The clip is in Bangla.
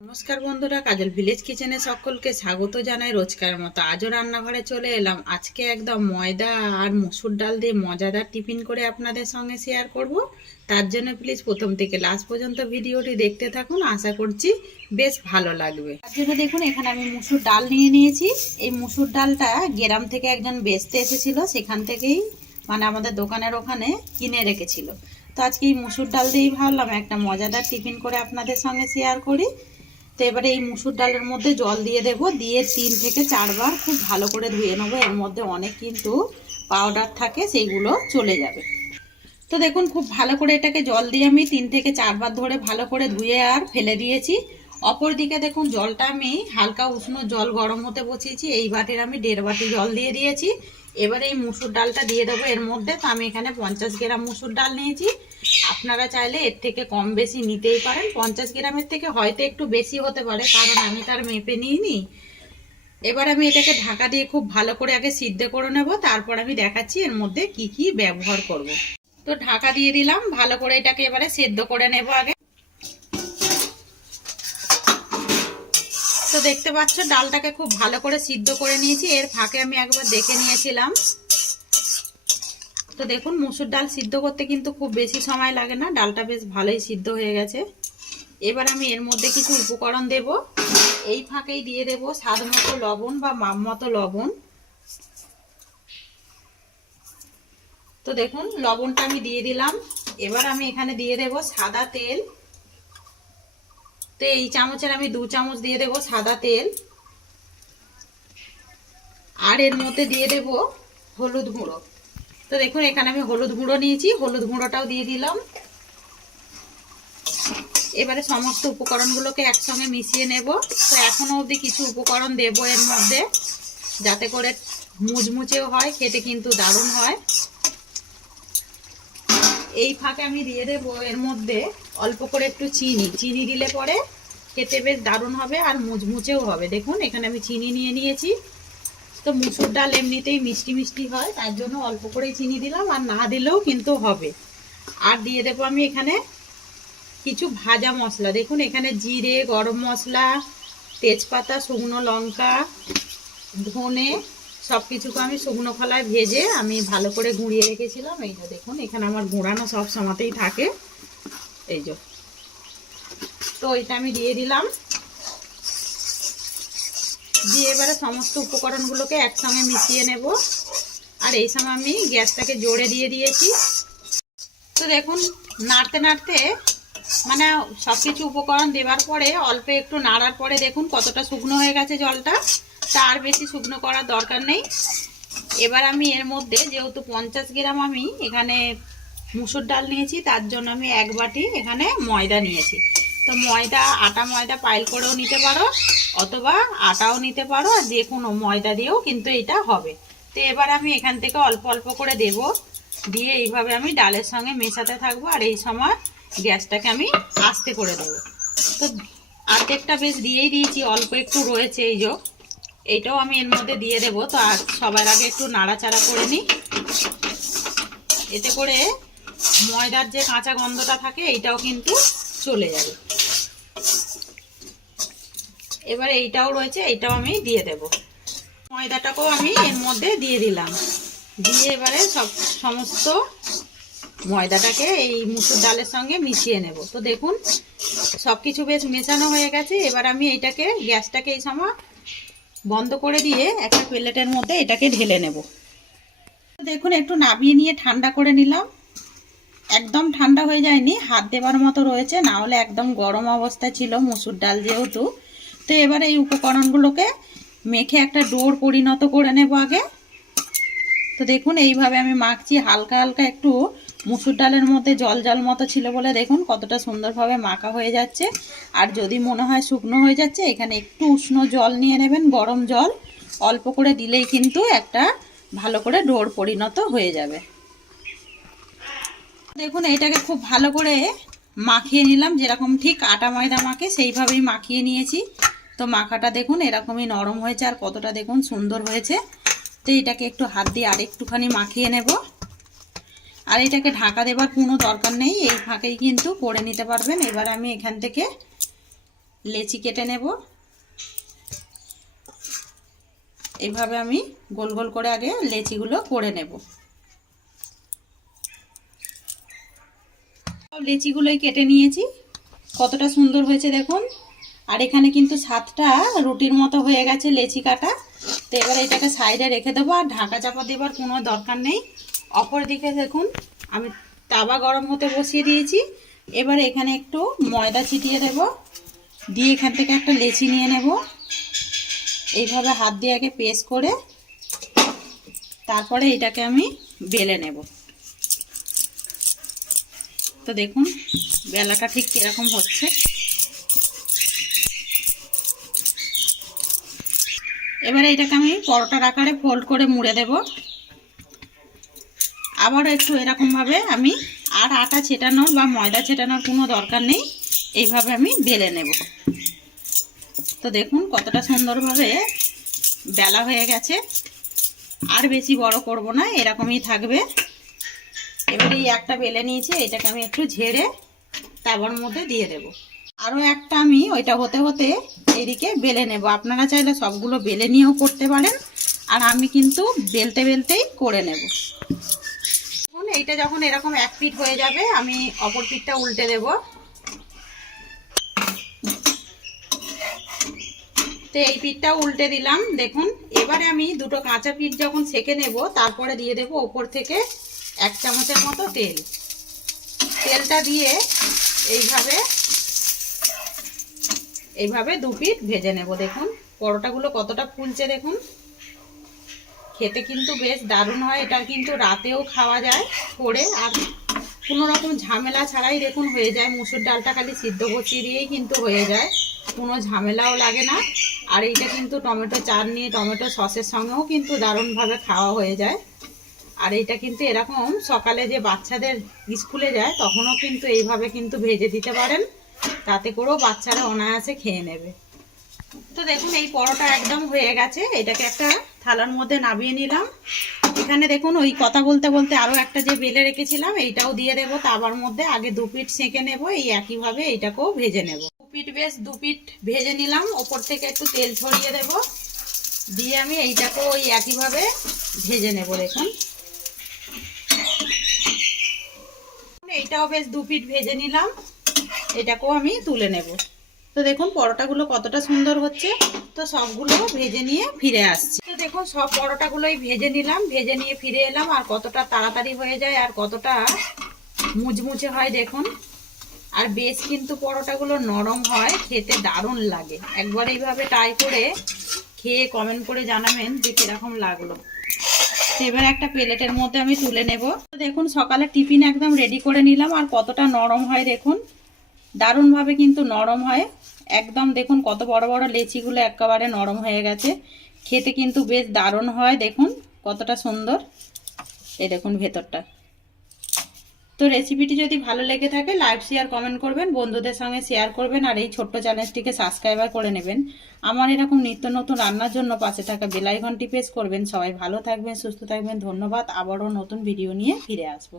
নমস্কার বন্ধুরা, কাজল ভিলেজ কিচেনে সকলকে স্বাগত জানাই। রোজকার মতো আজও রান্নাঘরে চলে এলাম। আজকে একদম ময়দা আর মসুর ডাল দিয়ে মজাদার টিফিন করে আপনাদের সঙ্গে শেয়ার করব। তার জন্য প্লিজ প্রথম থেকে লাস্ট পর্যন্ত ভিডিওটি দেখতে থাকুন, আশা করছি বেশ ভালো লাগবে। তার জন্য দেখুন এখানে আমি মসুর ডাল নিয়ে নিয়েছি। এই মসুর ডালটা গ্রাম থেকে একজন বেচতে এসেছিল, সেখান থেকেই আমাদের দোকানের ওখানে কিনে রেখেছিল। তো আজকে এই মসুর ডাল দিয়েই ভাবলাম একটা মজাদার টিফিন করে আপনাদের সঙ্গে শেয়ার করি। তো এবারে এই মসুর ডালের মধ্যে জল দিয়ে দেব, দিয়ে 3 থেকে 4 বার খুব ভালো করে ধুয়ে নেব। এর মধ্যে অনেক কিন্তু পাউডার থাকে, সেইগুলো চলে যাবে। তো দেখুন খুব ভালো করে এটাকে জল দিয়ে আমি 3 থেকে 4 বার ধরে ভালো করে ধুয়ে আর ফেলে দিয়েছি। অপর দিকে দেখুন জলটা আমি হালকা উষ্ণ জল গরম হতে বসিয়েছি। এই বাটির আমি 1.5 বাটি জল দিয়ে দিয়েছি। এবারে এই মসুর ডালটা দিয়ে দেবো এর মধ্যে। তো আমি এখানে 50 গ্রাম মসুর ডাল নিয়েছি। আপনারা চাইলে এর থেকে কম বেশি নিতেই পারেন। 50 গ্রামের থেকে হয়তো একটু বেশি হতে পারে, কারণ আমি তার মেপে নিইনি। এবার আমি এটাকে ঢাকা দিয়ে খুব ভালো করে আগে সিদ্ধ করে নেব, তারপর আমি দেখাচ্ছি এর মধ্যে কি কি ব্যবহার করব। তো ঢাকা দিয়ে দিলাম, ভালো করে এটাকে এবারে সেদ্ধ করে নেব আগে। তো দেখতে পাচ্ছ ডালটাকে খুব ভালো করে সিদ্ধ করে নিয়েছি। এর ফাঁকে আমি একবার দেখে নিয়েছিলাম। তো দেখুন মসুর ডাল সিদ্ধ করতে কিন্তু খুব বেশি সময় লাগে না, ডালটা বেশ ভালোই সিদ্ধ হয়ে গেছে। এবার আমি এর মধ্যে কিছু উপকরণ দেব। এই ফাঁকেই দিয়ে দেব স্বাদ মতো লবণ বা মাপ মতো লবণ। তো দেখুন লবণটা আমি দিয়ে দিলাম। এবার আমি এখানে দিয়ে দেব সাদা তেল। তো এই চামচের আমি 2 চামচ দিয়ে দেব সাদা তেল। আর এর মধ্যে দিয়ে দেব হলুদ গুঁড়ো। তো দেখুন এখানে আমি হলুদ গুঁড়ো নিয়েছি, হলুদ গুঁড়োটাও দিয়ে দিলাম। এবারে সমস্ত উপকরণগুলোকে একসঙ্গে মিশিয়ে নেব। তো এখনো অবধি কিছু উপকরণ দেব এর মধ্যে, যাতে করে মুচমুচেও হয়, খেতে কিন্তু দারুণ হয়। এই ফাঁকে আমি দিয়ে দেব এর মধ্যে অল্প করে একটু চিনি। চিনি দিলে পরে খেতে বেশ দারুণ হবে আর মুচমুচেও হবে। দেখুন এখানে আমি চিনি নিয়ে নিয়েছি। তো মুসুর ডাল এমনিতেই মিষ্টি মিষ্টি হয়, তার জন্য অল্প করেই চিনি দিলাম, আর না দিলেও কিন্তু হবে। আর দিয়ে দেবো আমি এখানে কিছু ভাজা মশলা। দেখুন এখানে জিরে, গরম মশলা, তেজপাতা, শুকনো লঙ্কা, ধনে সব কিছুকে আমি শুকনো খোলায় ভেজে আমি ভালো করে গুঁড়িয়ে রেখেছিলাম। এই যে দেখুন এখানে আমার গুঁড়ানো সব সময়তেই থাকে, এই যে। তো এটা আমি দিয়ে দিলাম, দিয়ে এবারে সমস্ত উপকরণগুলোকে একসঙ্গে মিশিয়ে নেব। আর এই সময় আমি গ্যাসটাকে জোরে দিয়ে দিয়েছি। তো দেখুন নাড়তে নাড়তে সবকিছু উপকরণ দেওয়ার পরে অল্প একটু নাড়ার পরে দেখুন কতটা শুকনো হয়ে গেছে জলটা। তার বেশি শুকনো করার দরকার নেই। এবার আমি এর মধ্যে যেহেতু 50 গ্রাম আমি এখানে মুসুর ডাল নিয়েছি, তার জন্য আমি 1 বাটি এখানে ময়দা নিয়েছি। তো ময়দা আটা ময়দা পাইল করেও নিতে পারো, অথবা আটাও নিতে পারো, আর যে কোনো ময়দা দিয়েও কিন্তু এটা হবে। তো এবার আমি এখান থেকে অল্প অল্প করে দেব, দিয়ে এইভাবে আমি ডালের সঙ্গে মেশাতে থাকবো। আর এই সময় গ্যাসটাকে আমি আস্তে করে দেবো। তো অর্ধেকটা বেশ দিয়েই দিয়েছি, অল্প একটু রয়েছে, এই যে এইটাও আমি এর মধ্যে দিয়ে দেবো। তো আর সবার আগে একটু নাড়াচাড়া করে নিই, এতে করে ময়দার যে কাঁচা গন্ধটা থাকে এইটাও কিন্তু চলে যাবে। এবার এইটাও রয়েছে, এইটাও আমি দিয়ে দেব। ময়দাটাকেও আমি এর মধ্যে দিয়ে দিলাম, দিয়ে এবারে সমস্ত ময়দাটাকে এই মুসুর ডালের সঙ্গে মিশিয়ে নেব। তো দেখুন সবকিছু বেশ মেশানো হয়ে গেছে। এবার আমি এইটাকে গ্যাসটাকে এই সময় বন্ধ করে দিয়ে একটা প্লেটের মধ্যে এটাকে ঢেলে নেব। দেখুন একটু নামিয়ে নিয়ে ঠান্ডা করে নিলাম। একদম ঠান্ডা হয়ে যায়নি, হাত দেবার মতো রয়েছে, না হলে একদম গরম অবস্থা ছিল মসুর ডাল যেহেতু। তো এবার এই উপকরণগুলোকে মেখে একটা ডোর পরিণত করে নেব আগে। তো দেখুন এইভাবে আমি মাখছি, হালকা হালকা একটু মুসুর ডালের মধ্যে জল জল মতো ছিল বলে দেখুন কতটা সুন্দরভাবে মাখা হয়ে যাচ্ছে। আর যদি মনে হয় শুকনো হয়ে যাচ্ছে, এখানে একটু উষ্ণ জল নিয়ে নেবেন, গরম জল অল্প করে দিলেই কিন্তু একটা ভালো করে ডোর পরিণত হয়ে যাবে। দেখুন এটাকে খুব ভালো করে মাখিয়ে নিলাম, যেরকম ঠিক আটা ময়দা মাখে সেইভাবেই মাখিয়ে নিয়েছি। তো মাখাটা দেখুন এরকমই নরম হয়েছে, আর কতটা দেখুন সুন্দর হয়েছে। তো এটাকে একটু হাত দিয়ে আরেকটুখানি মাখিয়ে নেব। আর এটাকে ঢাকা দেবার কোনো দরকার নেই, এই ফাঁকেই কিন্তু করে নিতে পারবেন। এবার আমি এখান থেকে লেচি কেটে নেব। এইভাবে আমি গোল গোল করে আগে লেচিগুলো করে নেব। লেচিগুলোই কেটে নিয়েছি, কতটা সুন্দর হয়েছে দেখুন। আর এখানে কিন্তু 7টা রুটির মতো হয়ে গেছে লেচি কাটা। তো এবার এটাকে সাইডে রেখে দেবো, আর ঢাকা চাপা দেবার কোনো দরকার নেই। অপর দিকে দেখুন আমি তাওয়া গরম হতে বসিয়ে দিয়েছি। এবার এখানে একটু ময়দা ছিটিয়ে দেব, দিয়ে এখান থেকে একটা লেচি নিয়ে নেব। এইভাবে হাত দিয়ে আগে প্রেস করে তারপরে এটাকে আমি বেলে নেব। তো দেখুন বেলাটা ঠিক কিরকম হচ্ছে। এবারে এটাকে আমি পরোটার আকারে ফোল্ড করে মুড়ে দেব। আবার একটু এরকমভাবে আমি আর আটা ছেটানোর বা ময়দা ছেটানোর কোনো দরকার নেই, এইভাবে আমি বেলে নেব। তো দেখুন কতটা সুন্দরভাবে বেলা হয়ে গেছে। আর বেশি বড় করব না, এরকমই থাকবে। এবার এই একটা বেলে নিয়েছি, এটাকে আমি একটু ঝেড়ে তাওয়ার মধ্যে দিয়ে দেব। আরও একটা আমি ওইটা হতে হতে এইদিকে বেলে নেব। আপনারা চাইলে সবগুলো বেলে নিয়েও করতে পারেন, আর আমি কিন্তু বেলতে বেলতেই করে নেব। এখন এইটা যখন এরকম এক পিঠ হয়ে যাবে, আমি অপর পিঠটা উল্টে দেব। তো এই পিঠটা উল্টে দিলাম দেখুন। এবারে আমি দুটো কাঁচা পিঠ যখন সেঁকে নেব, তারপরে দিয়ে দেব ওপর থেকে 1 চামচের মতো তেল। তেলটা দিয়ে এইভাবে 2 পিঠ ভেজে নেব। দেখুন পরোটাগুলো কতটা ফুলছে দেখুন, খেতে কিন্তু বেশ দারুণ হয়। এটা কিন্তু রাতেও খাওয়া যায় করে, আর কোনো রকম ঝামেলা ছাড়াই দেখুন হয়ে যায়। মুসুর ডালটা খালি সিদ্ধ বসিয়ে দিয়েই কিন্তু হয়ে যায়, কোনো ঝামেলাও লাগে না। আর এইটা কিন্তু টমেটো চাটনি, টমেটো সসের সঙ্গেও কিন্তু দারুণভাবে খাওয়া হয়ে যায়। আর এইটা কিন্তু এরকম সকালে যে বাচ্চাদের স্কুলে যায় তখনও কিন্তু এইভাবে কিন্তু ভেজে দিতে পারেন, তাতে করেও বাচ্চারা অনায়াসে খেয়ে নেবে। তো দেখুন এই পরোটা একদম হয়ে গেছে, এটাকে একটা থালার মধ্যে নামিয়ে নিলাম। এখানে দেখুন ওই কথা বলতে বলতে আরও একটা যে বেলে রেখেছিলাম এইটাও দিয়ে দেবো তাওয়ার মধ্যে। আগে 2 পিঠ সেঁকে নেব, এই একইভাবে এইটাকেও ভেজে নেব। 2 পিঠ বেশ 2 পিঠ ভেজে নিলাম। ওপর থেকে একটু তেল ছড়িয়ে দেব, দিয়ে আমি এইটাকেও ওই একইভাবে ভেজে নেব। দেখুন এইটাও বেশ 2 পিঠ ভেজে নিলাম, এটাকেও আমি তুলে নেব। তো দেখুন পরোটাগুলো কতটা সুন্দর হচ্ছে। তো সবগুলো ভেজে নিয়ে ফিরে আসছি। তো দেখুন সব পরোটাগুলোই ভেজে নিলাম, ভেজে নিয়ে ফিরে এলাম। আর কতটা তাড়াতাড়ি হয়ে যায় আর কতটা মুচমুচে হয় দেখুন। আর বেশ কিন্তু পরোটাগুলো নরম হয়, খেতে দারুণ লাগে। একবার এইভাবে ট্রাই করে খেয়ে কমেন্ট করে জানাবেন যে কিরকম লাগলো। এবার একটা প্লেটের মধ্যে আমি তুলে নেব। তো দেখুন সকালে টিফিন একদম রেডি করে নিলাম, আর কতটা নরম হয় দেখুন, দারুণভাবে কিন্তু নরম হয় একদম। দেখুন কত বড় বড় লেচিগুলো একেবারে নরম হয়ে গেছে, খেতে কিন্তু বেশ দারুণ হয়। দেখুন কতটা সুন্দর, এই দেখুন ভেতরটা। তো রেসিপিটি যদি ভালো লেগে থাকে লাইক শেয়ার কমেন্ট করবেন, বন্ধুদের সঙ্গে শেয়ার করবেন, আর এই ছোট্ট চ্যানেলটিকে সাবস্ক্রাইব করে নেবেন। আমার এরকম নিত্য নতুন রান্নার জন্য পাশে থাকা বেল আইকনটি প্রেস করবেন। সবাই ভালো থাকবেন, সুস্থ থাকবেন, ধন্যবাদ। আবারও নতুন ভিডিও নিয়ে ফিরে আসবো।